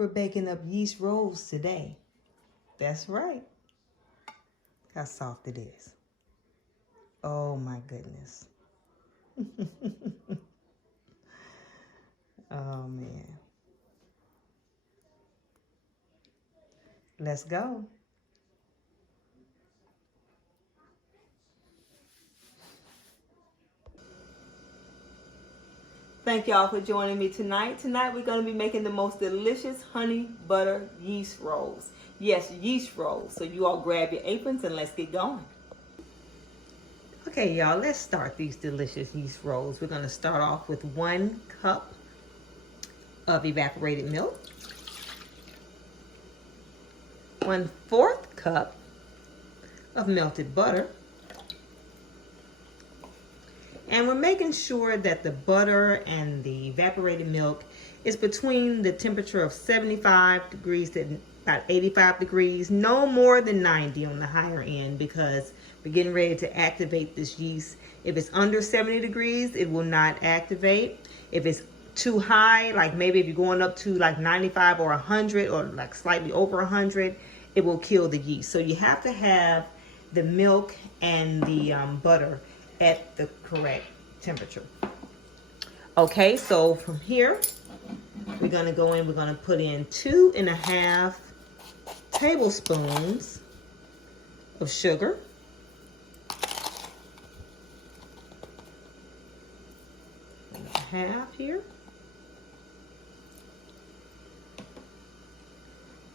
We're baking up yeast rolls today. That's right. How soft it is. Oh my goodness. Oh man. Let's go. Thank y'all for joining me tonight. Tonight we're going to be making the most delicious honey butter yeast rolls. Yes, yeast rolls. So you all grab your aprons and let's get going. Okay, y'all, let's start these delicious yeast rolls. We're going to start off with 1 cup of evaporated milk, 1/4 cup of melted butter. And we're making sure that the butter and the evaporated milk is between the temperature of 75 degrees to about 85 degrees, no more than 90 on the higher end, because we're getting ready to activate this yeast. If it's under 70 degrees, it will not activate. If it's too high, like maybe if you're going up to like 95 or 100 or like slightly over 100, it will kill the yeast. So you have to have the milk and the butter at the correct temperature. Okay, so from here, we're gonna go in, we're gonna put in 2.5 tablespoons of sugar. Half here.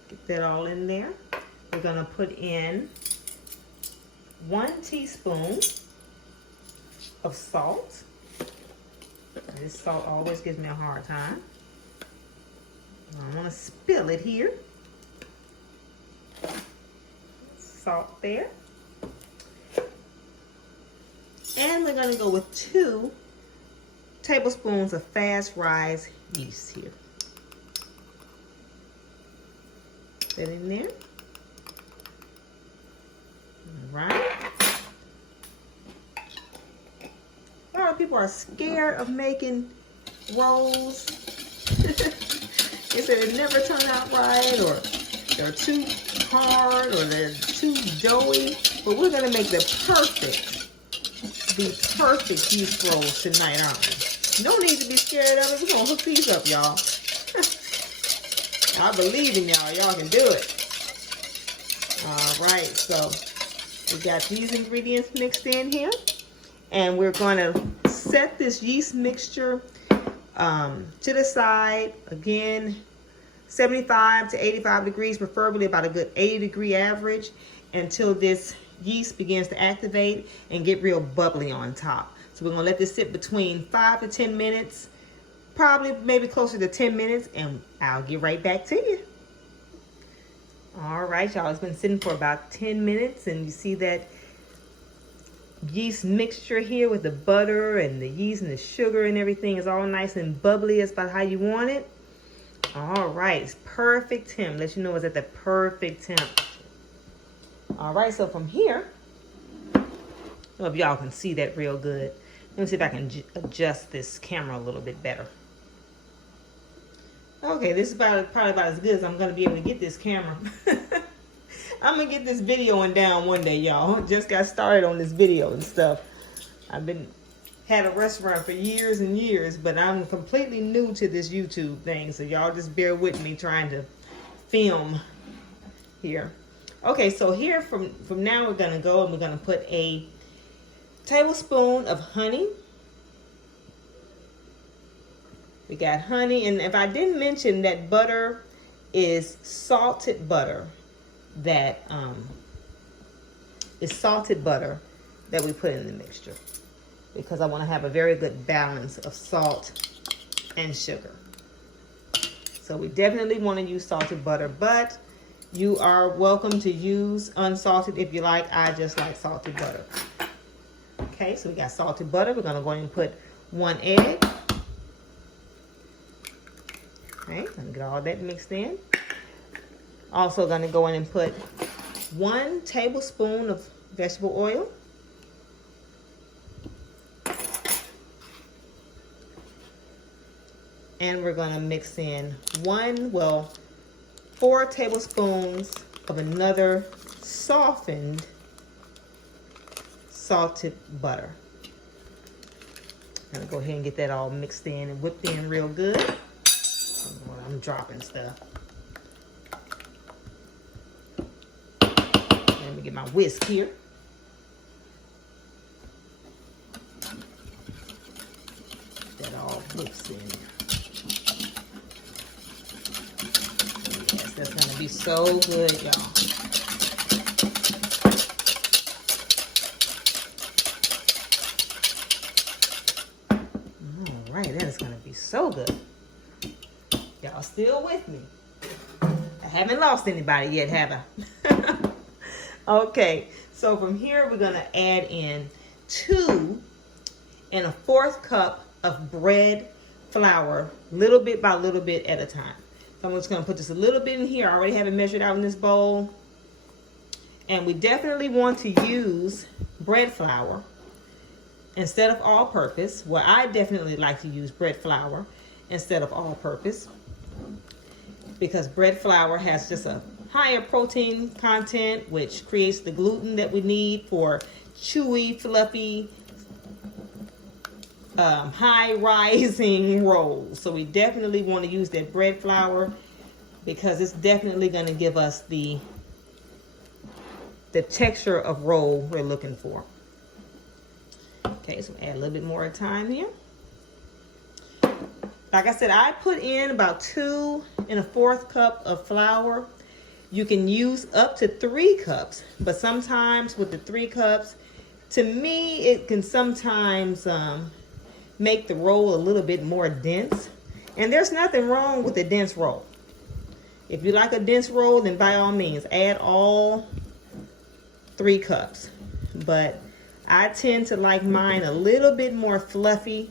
Get that all in there. We're gonna put in 1 teaspoon of salt. This salt always gives me a hard time. I want to spill it here. Salt there. And we're going to go with 2 tablespoons of fast rise yeast here. Put that in there. All right. A lot of people are scared of making rolls. They said it never turn out right, or they're too hard, or they're too doughy. But we're gonna make the perfect yeast rolls tonight, aren't we? No need to be scared of it. We're gonna hook these up, y'all. I believe in y'all. Y'all can do it. All right, so we got these ingredients mixed in here. And we're going to set this yeast mixture to the side. Again, 75 to 85 degrees, preferably about a good 80-degree average, until this yeast begins to activate and get real bubbly on top. So we're going to let this sit between 5 to 10 minutes, probably maybe closer to 10 minutes, and I'll get right back to you. All right, y'all, it's been sitting for about 10 minutes, and you see that yeast mixture here with the butter and the yeast and the sugar and everything is all nice and bubbly. It's about how you want it. All right, it's perfect temp. Let you know it's at the perfect temp. All right, so from here, I don't know if y'all can see that real good. Let me see if I can adjust this camera a little bit better. Okay, this is probably about as good as I'm going to be able to get this camera. I'm going to get this videoing down one day, y'all. Just got started on this video and stuff. I've had a restaurant for years and years, but I'm completely new to this YouTube thing. So y'all just bear with me trying to film here. Okay, so here from now we're going to go and we're going to put a tablespoon of honey. We got honey, and if I didn't mention that butter is salted butter, that is salted butter that we put in the mixture, because I want to have a very good balance of salt and sugar. So we definitely want to use salted butter, but you are welcome to use unsalted if you like. I just like salted butter. Okay, so we got salted butter. We're going to go ahead and put 1 egg. Okay, gonna get all that mixed in. Also gonna go in and put 1 tablespoon of vegetable oil. And we're gonna mix in 4 tablespoons of another softened salted butter. I'm gonna go ahead and get that all mixed in and whipped in real good. I'm dropping stuff. Let me get my whisk here. That all whips in. Yes, that's gonna be so good, y'all. All right, that is gonna be so good. Y'all still with me? I haven't lost anybody yet, have I? Okay, so from here we're gonna add in 2 1/4 cup of bread flour, little bit by little bit at a time. So I'm just gonna put just a little bit in here. I already have it measured out in this bowl. And we definitely want to use bread flour instead of all-purpose. Well, I definitely like to use bread flour instead of all-purpose, because bread flour has just a higher protein content, which creates the gluten that we need for chewy, fluffy, high-rising rolls. So we definitely want to use that bread flour because it's definitely going to give us the texture of roll we're looking for. Okay, so add a little bit more time here. Like I said, I put in about 2 1/4 cup of flour. You can use up to 3 cups, but sometimes with the 3 cups, to me, it can sometimes make the roll a little bit more dense. And there's nothing wrong with a dense roll. If you like a dense roll, then by all means, add all 3 cups. But I tend to like mine a little bit more fluffy.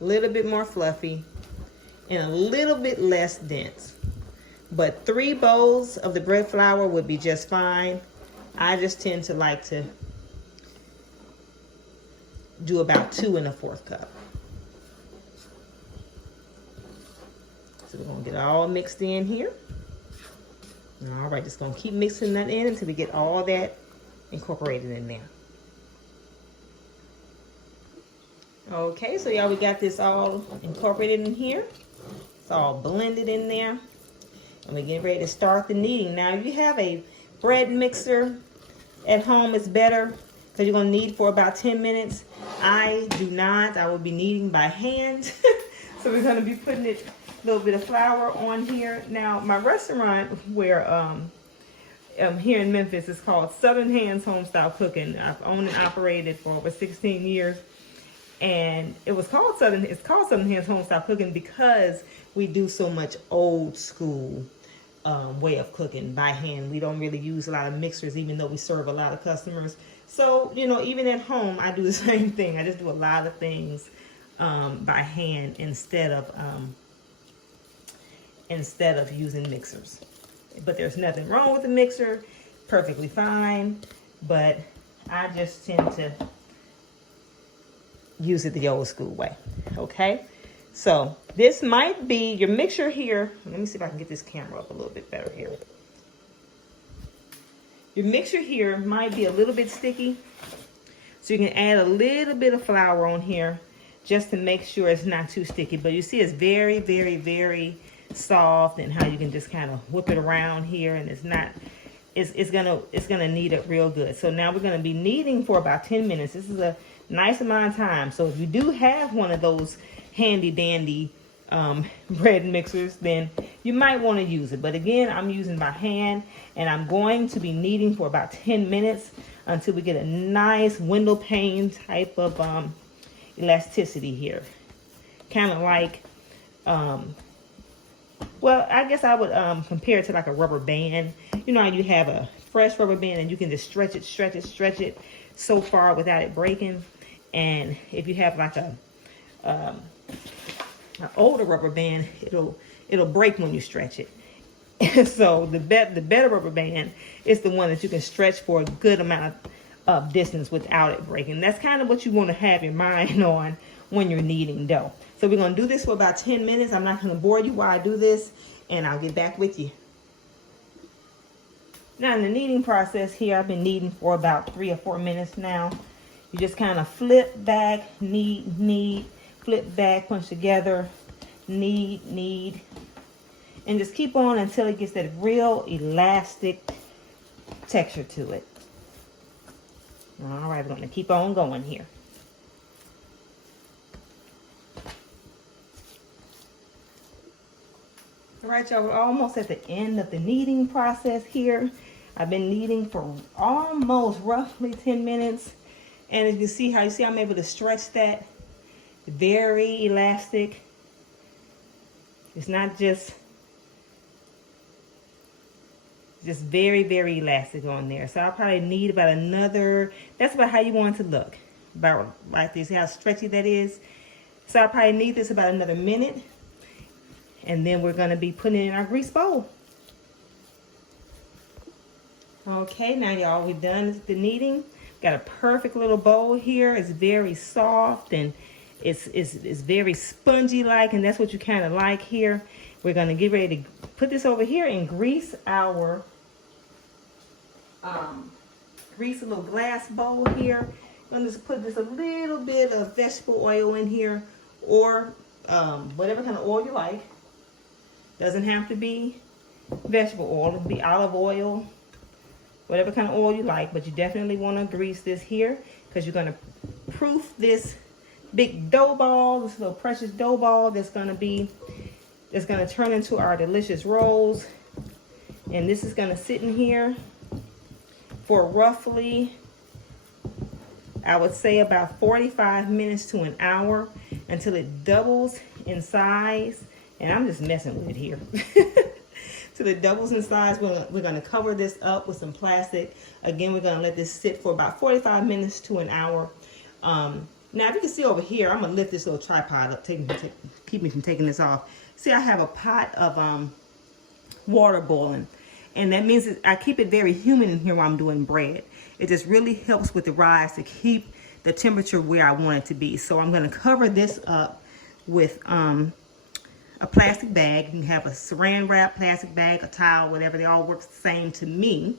A little bit more fluffy and a little bit less dense. But 3 bowls of the bread flour would be just fine. I just tend to like to do about 2 1/4 cup. So we're gonna get it all mixed in here. All right, just gonna keep mixing that in until we get all that incorporated in there. Okay, so y'all, we got this all incorporated in here. It's all blended in there. And we're getting ready to start the kneading. Now, if you have a bread mixer at home, it's better because you're going to knead for about 10 minutes. I do not. I will be kneading by hand. So we're going to be putting a little bit of flour on here. Now, my restaurant where here in Memphis is called Southern Hands Homestyle Cooking. I've owned and operated for over 16 years. And it's called Southern Hands Homestyle Cooking because we do so much old school way of cooking by hand. We don't really use a lot of mixers, even though we serve a lot of customers. So, you know, even at home, I do the same thing. I just do a lot of things by hand instead of using mixers. But there's nothing wrong with the mixer, perfectly fine. But I just tend to use it the old school way. Okay, so this might be your mixture here. Let me see if I can get this camera up a little bit better here. Your mixture here might be a little bit sticky, so you can add a little bit of flour on here just to make sure it's not too sticky. But you see it's very, very, very soft, and how you can just kind of whip it around here, and it's gonna knead it real good. So now we're gonna be kneading for about 10 minutes. This is a nice amount of time. So if you do have one of those handy dandy bread mixers, then you might want to use it. But again, I'm using by hand, and I'm going to be kneading for about 10 minutes until we get a nice window pane type of elasticity here. Kind of like, well, I guess I would compare it to like a rubber band. You know how you have a fresh rubber band and you can just stretch it so far without it breaking. And if you have like an older rubber band, it'll break when you stretch it. So the better rubber band is the one that you can stretch for a good amount of distance without it breaking. That's kind of what you want to have your mind on when you're kneading dough. So So we're gonna do this for about 10 minutes. I'm not gonna bore you while I do this, and I'll get back with you. Now in the kneading process here, I've been kneading for about 3 or 4 minutes now. You just kind of flip back, knead, knead, flip back, punch together, knead, knead, and just keep on until it gets that real elastic texture to it. All right, we're gonna keep on going here. All right, y'all, we're almost at the end of the kneading process here. I've been kneading for almost roughly 10 minutes. And as you see how I'm able to stretch that, very elastic. It's not just very, very elastic on there. So I'll probably need about another, that's about how you want it to look. About like this, see how stretchy that is? So I'll probably need this about another minute. And then we're gonna be putting it in our grease bowl. Okay, now y'all, we've done the kneading. Got a perfect little bowl here. It's very soft and it's very spongy like, and that's what you kind of like here. We're gonna get ready to put this over here and grease our grease a little glass bowl here. I'm gonna just put just a little bit of vegetable oil in here, or whatever kind of oil you like. Doesn't have to be vegetable oil. It can be olive oil, whatever kind of oil you like, but you definitely want to grease this here because you're going to proof this big dough ball, this little precious dough ball that's going to turn into our delicious rolls. And this is going to sit in here for roughly, I would say about 45 minutes to an hour until it doubles in size. And I'm just messing with it here. Till it doubles in size, we're going to cover this up with some plastic. Again, we're going to let this sit for about 45 minutes to an hour. Now, if you can see over here, I'm going to lift this little tripod up, keep me from taking this off. See, I have a pot of water boiling. And that means that I keep it very humid in here while I'm doing bread. It just really helps with the rise to keep the temperature where I want it to be. So I'm going to cover this up with a plastic bag. You can have a saran wrap plastic bag, a towel, whatever. They all work the same to me.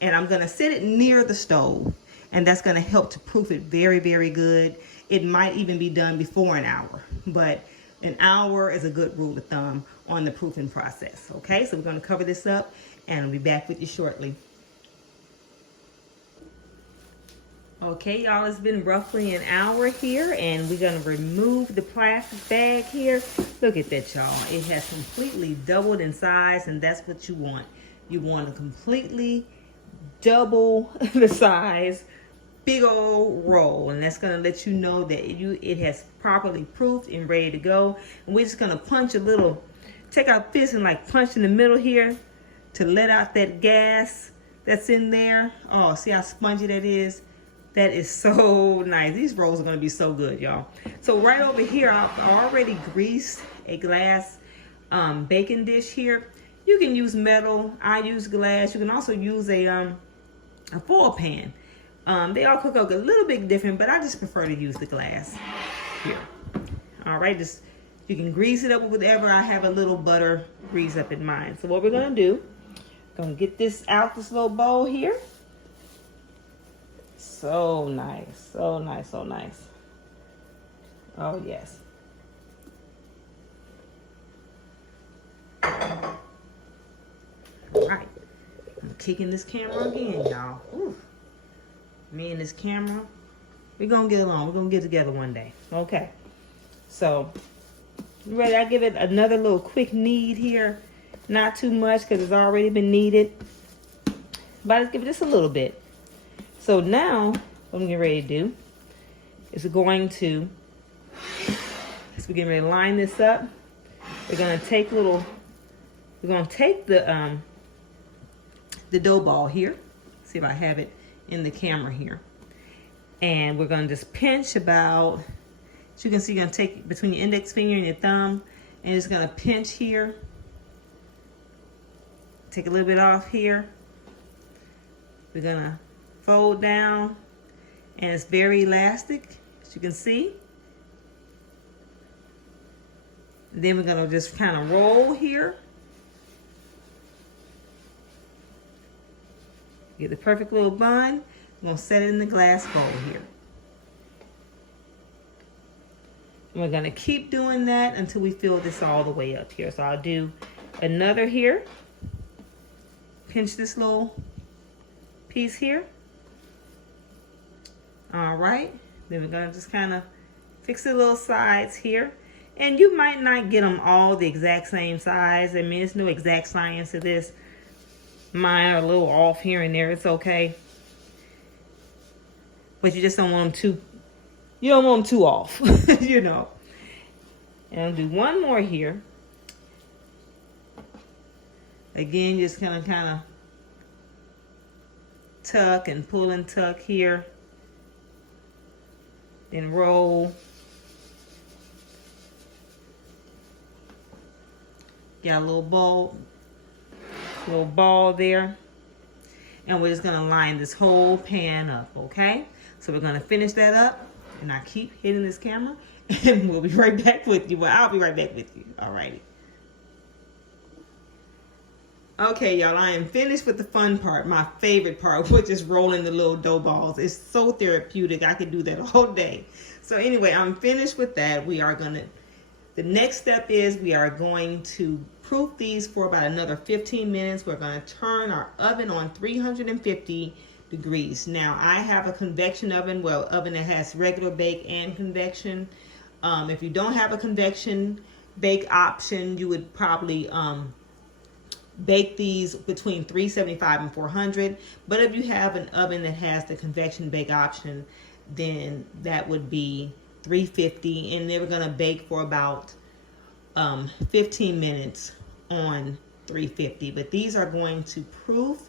And I'm going to set it near the stove. And that's going to help to proof it very, very good. It might even be done before an hour. But an hour is a good rule of thumb on the proofing process. Okay, so we're going to cover this up. And I'll be back with you shortly. Okay, y'all, it's been roughly an hour here, and we're going to remove the plastic bag here. Look at that, y'all. It has completely doubled in size, and that's what you want. You want to completely double the size, big old roll, and that's going to let you know that it has properly proofed and ready to go. And we're just going to punch a little, take our fist and like punch in the middle here to let out that gas that's in there. Oh, see how spongy that is? That is so nice. These rolls are going to be so good, y'all. So right over here, I've already greased a glass baking dish here. You can use metal. I use glass. You can also use a foil pan. They all cook up a little bit different, but I just prefer to use the glass here. All right, just you can grease it up with whatever. I have a little butter grease up in mine. So what we're going to do, going to get this out this little bowl here. So nice, so nice, so nice. Oh, yes. All right. I'm kicking this camera again, y'all. Me and this camera, we're going to get along. We're going to get together one day. Okay. So, you ready? I give it another little quick knead here. Not too much because it's already been kneaded. But I just give it just a little bit. So now, what I'm getting ready to do is we're going to line this up. We're going to take the dough ball here. See if I have it in the camera here. And we're going to just pinch about, as you can see, you're going to take between your index finger and your thumb, and it's going to pinch here. Take a little bit off here. We're going to fold down, and it's very elastic, as you can see. Then we're gonna just kind of roll here. Get the perfect little bun. I'm gonna set it in the glass bowl here. And we're gonna keep doing that until we fill this all the way up here. So I'll do another here. Pinch this little piece here. All right. Then we're gonna just kind of fix the little sides here. And you might not get them all the exact same size. I mean, there's no exact science to this. Mine are a little off here and there. It's okay. But you just don't want them too, you don't want them too off, you know. And I'll do one more here. Again, just kind of tuck and pull and tuck here. Then roll. Got a little ball there. And we're just gonna line this whole pan up, okay? So we're gonna finish that up, and I keep hitting this camera, and we'll be right back with you. Well, I'll be right back with you. Alrighty. Okay, y'all, I am finished with the fun part, my favorite part, which is rolling the little dough balls. It's so therapeutic. I could do that all day. So anyway, I'm finished with that. The next step is we are going to proof these for about another 15 minutes. We're going to turn our oven on 350 degrees. Now, I have a convection oven, well, oven that has regular bake and convection. If you don't have a convection bake option, you would probably bake these between 375 and 400. But if you have an oven that has the convection bake option, then that would be 350, and they were going to bake for about 15 minutes on 350. But these are going to proof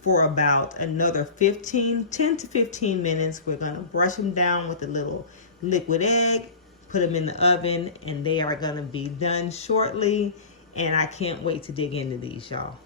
for about another 10 to 15 minutes. We're going to brush them down with a little liquid egg, put them in the oven, and they are going to be done shortly. And I can't wait to dig into these, y'all.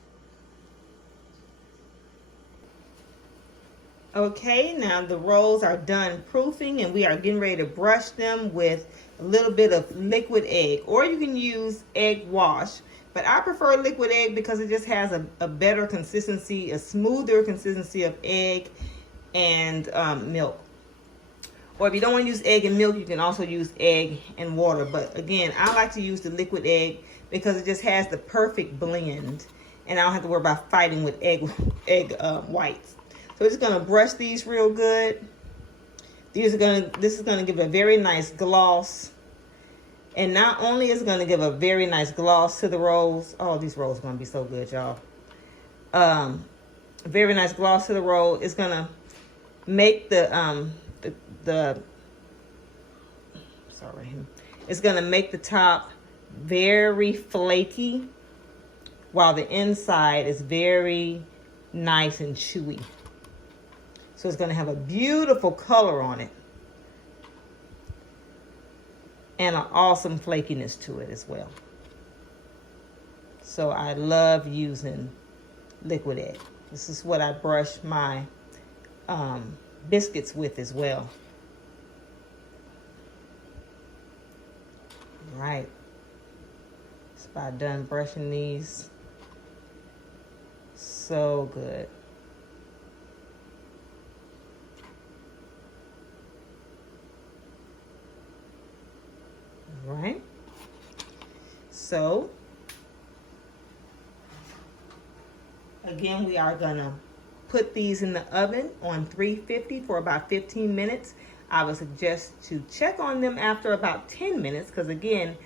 Okay, now the rolls are done proofing, and we are getting ready to brush them with a little bit of liquid egg, or you can use egg wash, but I prefer liquid egg because it just has a better consistency, a smoother consistency of egg and milk. Or if you don't want to use egg and milk, you can also use egg and water. But again, I like to use the liquid egg because it just has the perfect blend, and I don't have to worry about fighting with egg whites. So we're just gonna brush these real good. This is gonna give a very nice gloss. And not only is it gonna give a very nice gloss to the rolls. Oh, these rolls are gonna be so good, y'all. Very nice gloss to the roll. It's gonna make it's gonna make the top very flaky, while the inside is very nice and chewy. So it's going to have a beautiful color on it, and an awesome flakiness to it as well. So I love using liquid egg. This is what I brush my biscuits with as well. All right. Just about done brushing these. So good. All right. So again, we are gonna put these in the oven on 350 for about 15 minutes. I would suggest to check on them after about 10 minutes because again,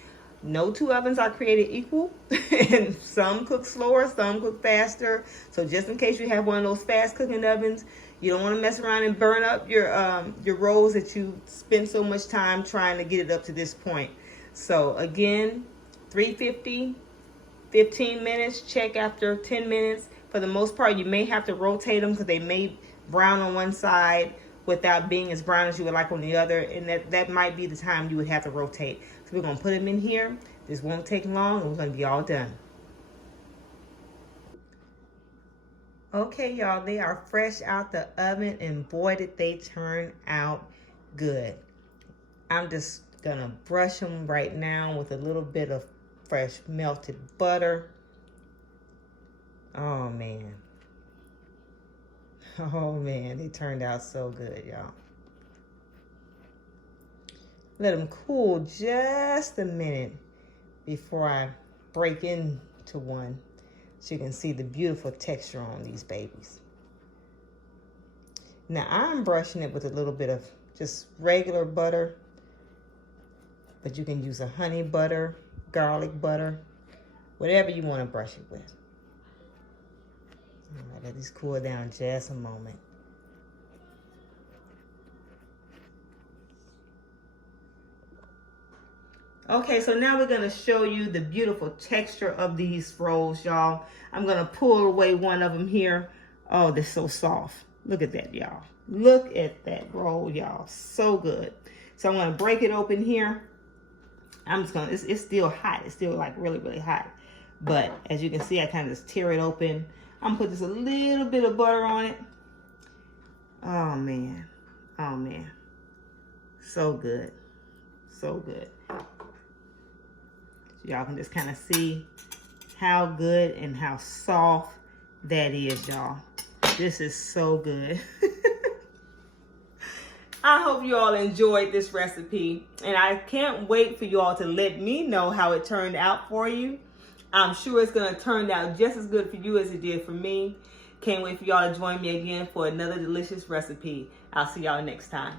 no two ovens are created equal, and some cook slower, some cook faster. So just in case you have one of those fast cooking ovens, you don't want to mess around and burn up your rolls that you spend so much time trying to get it up to this point. So again, 350, 15 minutes, check after 10 minutes. For the most part, you may have to rotate them because they may brown on one side without being as brown as you would like on the other, and that might be the time you would have to rotate. So we're going to put them in here. This won't take long, and we're going to be all done. Okay, y'all, they are fresh out the oven, and boy, did they turn out good. I'm just Gonna brush them right now with a little bit of fresh melted butter. Oh man. Oh man, they turned out so good, y'all. Let them cool just a minute before I break into one, so you can see the beautiful texture on these babies. Now I'm brushing it with a little bit of just regular butter, but you can use a honey butter, garlic butter, whatever you want to brush it with. All right, let these cool down just a moment. Okay, so now we're gonna show you the beautiful texture of these rolls, y'all. I'm gonna pull away one of them here. Oh, they're so soft. Look at that, y'all. Look at that roll, y'all. So good. So I'm gonna break it open here. I'm just gonna, it's still hot. It's still like really, really hot. But as you can see, I kind of just tear it open. I'm gonna put just a little bit of butter on it. Oh man. Oh man. So good. So good. Y'all can just kind of see how good and how soft that is, y'all. This is so good. I hope you all enjoyed this recipe, and I can't wait for you all to let me know how it turned out for you. I'm sure it's going to turn out just as good for you as it did for me. Can't wait for y'all to join me again for another delicious recipe. I'll see y'all next time.